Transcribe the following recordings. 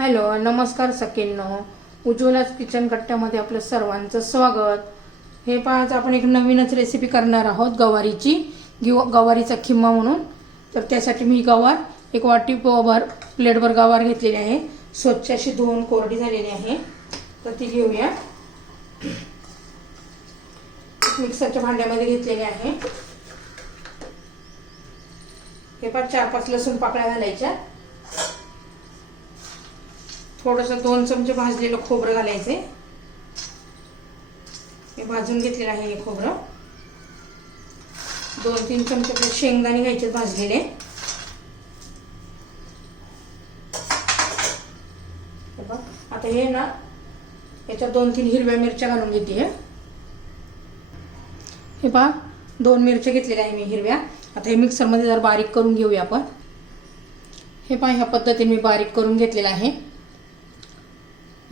Hello नमस्कार सकिनो उज्ज्वलाच kitchen कट्ट्यामध्ये आपलं सर्वांचं स्वागत. हे पहा आपण एक नवीनच रेसिपी करणार आहोत गवारीची. गिव गवारीचा खिम्मा म्हणून. तर त्यासाठी मी गवार एक वाटी भर प्लेटभर गवार घेतलेली आहे. स्वच्छ अशी धुवून कोरडी झालेली आहे. तर ती घेऊया. मिक्सरच्या भांड्यामध्ये घेतलेली आहे. हे पाच चार पाच लसूण पाकळ्या घालायच्या. थोडस दोन चमचे भाजलेलं खोबरं घालायचे. हे भाजून घेतलेलं आहे हे खोबरं. दोन तीन चमचे शेंगदाणे घ्यायचे भाजलेले. हे बघ, आता हे ना याच्यात दोन तीन हिरव्या मिरच्या घालून घेते हे. पहा दोन मिरच्या घेतलेल्या आहे मी हिरव्या. आता हे मिक्सरमध्ये जर बारीक करून घेऊया आपण. हे पहा ह्या पद्धतीने मी बारीक करून घेतलेलं आहे.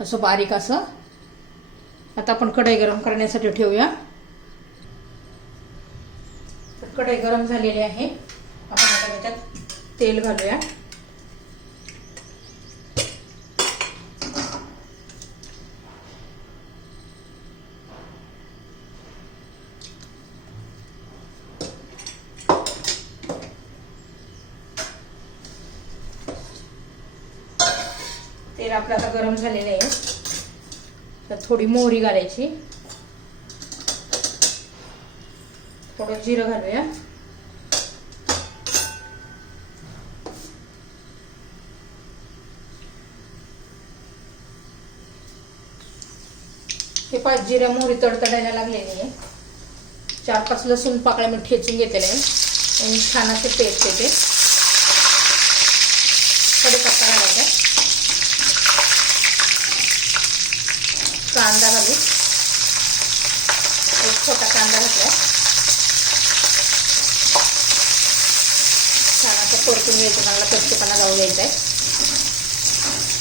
असं बारीक असं. आता आपण कढई गरम करण्यासाठी ठेवूया. तर कढई गरम झालेली आहे. आपण आता त्याच्यात तेल घालूया. तेल आपलं आता गरम झालेलं आहे. तर थोडी मोहरी घालायची. थोडं जिरं घालूया. हे पाच जिरा मोहरी तडतडायला लागलेली आहे. चार पाच लसूण पाकळ्या मी ठेचून घेतलेले आहे आणि छान असे पेस्ट येते कडीपत्ता घालायचा कांदा घालू. एक छोटा कांदा घातला छान असं परतून घ्यायचं चांगला कच्चेपणा जाऊ द्यायचा आहे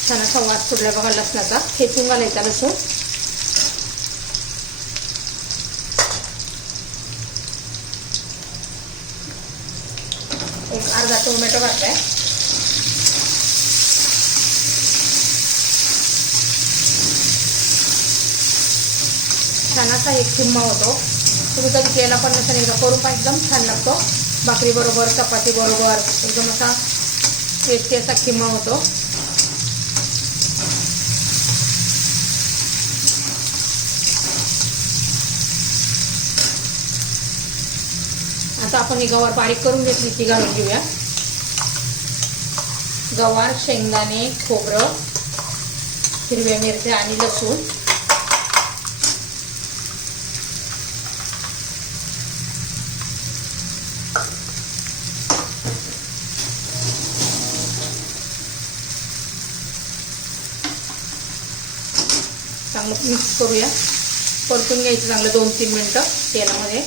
छान असा वास सुटला बघा लसणाचा. खेचून घालायचा लसूण. एक अर्धा टोमॅटो घातलाय. छान असा एक खिम्मा होतो. तुम्ही कधी केला पण नसेल एकदा करून पण एकदम छान लागतो. भाकरी बरोबर चपाती बरोबर एकदम असा टेस्टी असा खिम्मा होतो. आता आपण ही गवार बारीक करून घेतली ती घालून घेऊया. गवार शेंगदाणे खोबरं हिरव्या मिरच्या आणि लसूण. चांगलं मिक्स करूया. परतून घ्यायचं चांगलं दोन तीन मिनटं तेलामध्ये.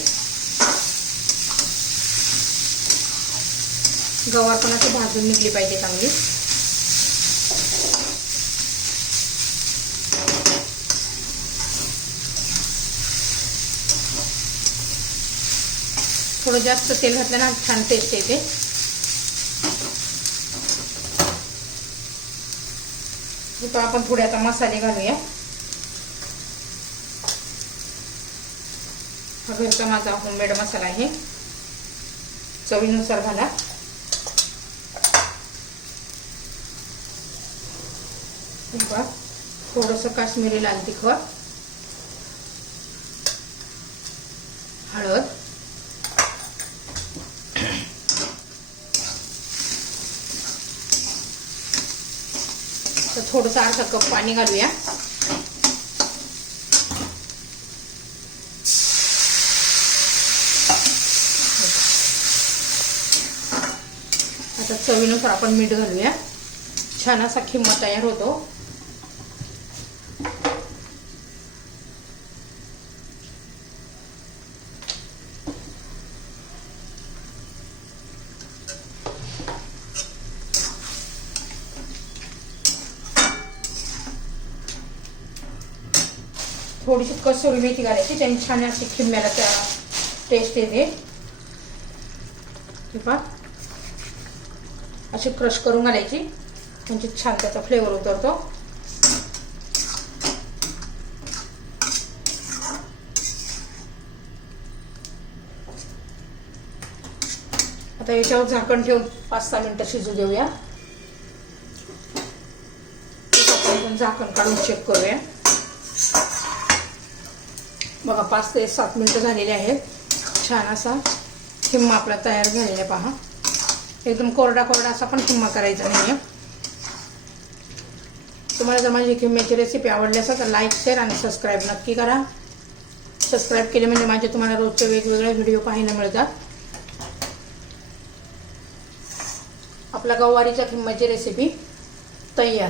गवार पण अशी भाजून निघली पाहिजे चांगली. थोडं जास्त तेल घातलं ना छान टेस्ट येते. आपण थोडे आता मसाले घालूया. हा घरचा माझा होममेड मसाला आहे. चवीनुसार घाला. थोडस काश्मीरी लाल तिखट हळद तर थोडंसं अर्धा कप पाणी घालूया. आता चवीनुसार आपण मीठ घालूया. छान असा खिम्मा तयार होतो. थोडीशी कसुरी मेथी घालायची त्याने छान अशी खिम्याला त्या टेस्ट येते. किंवा अशी क्रश करून घालायची. म्हणजे छान त्याचा फ्लेवर उतरतो. आता याच्यावर झाकण ठेवून पाच सहा मिनिटं शिजू देऊया. झाकण काढून चेक करूया. बघा पाच ते सात मिनिटं झालेली आहेत. छान असा किंमा आपला तयार झालेला पहा. एकदम कोरडा कोरडा असा पण किंमा करायचा नाही आहे तुम्हाला जर माझी किंम्याची रेसिपी आवडली असेल तर लाईक शेअर आणि सबस्क्राईब नक्की करा. सबस्क्राईब केले म्हणजे माझे तुम्हाला रोजचे वेगवेगळे व्हिडिओ पाहायला मिळतात. आपल्या गवारीच्या किंमतची रेसिपी तयार.